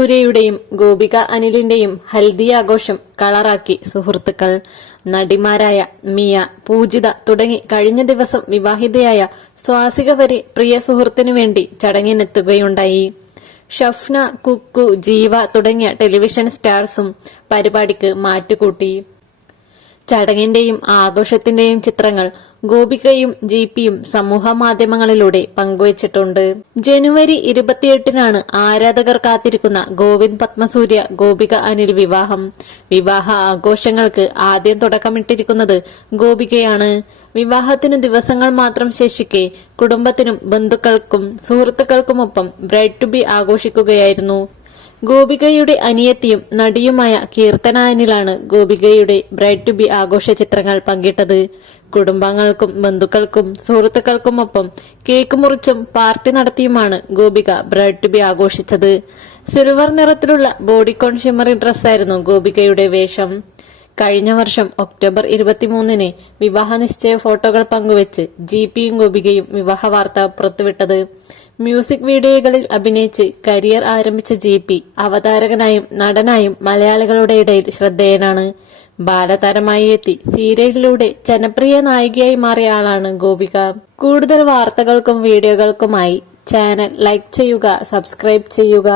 സൂര്യയുടെയും ഗോപിക അനിലിന്റെയും ഹൽദി ആഘോഷം കളറാക്കി സുഹൃത്തുക്കൾ. നടിമാരായ മിയ പൂജിത തുടങ്ങി കഴിഞ്ഞ ദിവസം വിവാഹിതയായ സ്വാസിക വരെ പ്രിയ സുഹൃത്തിനു വേണ്ടി ചടങ്ങിനെത്തുകയുണ്ടായി. ഷഫ്ന കുക്കു ജീവ തുടങ്ങിയ ടെലിവിഷൻ സ്റ്റാർസും പരിപാടിക്ക് മാറ്റുകൂട്ടി. ചടങ്ങിന്റെയും ആഘോഷത്തിന്റെയും ചിത്രങ്ങൾ ഗോപികയും ജി പിയും സമൂഹ മാധ്യമങ്ങളിലൂടെ പങ്കുവച്ചിട്ടുണ്ട്. ജനുവരി ഇരുപത്തിയെട്ടിനാണ് ആരാധകർ കാത്തിരിക്കുന്ന ഗോവിന്ദ് പത്മസൂര്യ ഗോപിക അനിൽ വിവാഹം. വിവാഹ ആഘോഷങ്ങൾക്ക് ആദ്യം തുടക്കമിട്ടിരിക്കുന്നത് ഗോപികയാണ്. വിവാഹത്തിന് ദിവസങ്ങൾ മാത്രം ശേഷിക്കെ കുടുംബത്തിനും ബന്ധുക്കൾക്കും സുഹൃത്തുക്കൾക്കുമൊപ്പം ബ്രൈഡ് ടു ബി ആഘോഷിക്കുകയായിരുന്നു. ഗോപികയുടെ അനിയത്തിയും നടിയുമായ കീർത്തന അനിലാണ് ഗോപികയുടെ ബ്രൈഡ് ടു ബി ആഘോഷ ചിത്രങ്ങൾ പങ്കിട്ടത്. കുടുംബാംഗങ്ങൾക്കും ബന്ധുക്കൾക്കും സുഹൃത്തുക്കൾക്കുമൊപ്പം കേക്ക് മുറിച്ചും പാർട്ടി നടത്തിയുമാണ് ഗോപിക ബ്രൈഡ് ടു ബി ആഘോഷിച്ചത്. സിൽവർ നിറത്തിലുള്ള ബോഡി കോൺസ്യൂമറി ഡ്രസ്സായിരുന്നു ഗോപികയുടെ വേഷം. കഴിഞ്ഞ വർഷം ഒക്ടോബർ ഇരുപത്തിമൂന്നിന് വിവാഹ നിശ്ചയ ഫോട്ടോകൾ പങ്കുവച്ച് ജി പിയും ഗോപികയും വിവാഹ വാർത്ത പുറത്തുവിട്ടത്. മ്യൂസിക് വീഡിയോകളിൽ അഭിനയിച്ച് കരിയർ ആരംഭിച്ച ജി പി അവതാരകനായും നടനായും മലയാളികളുടെ ഇടയിൽ ശ്രദ്ധേയനാണ്. ബാലതാരമായി എത്തി സീരിയലിലൂടെ ജനപ്രിയ നായികയായി മാറിയ ആളാണ് ഗോപിക. കൂടുതൽ വാർത്തകൾക്കും വീഡിയോകൾക്കുമായി ചാനൽ ലൈക്ക് ചെയ്യുക സബ്സ്ക്രൈബ് ചെയ്യുക.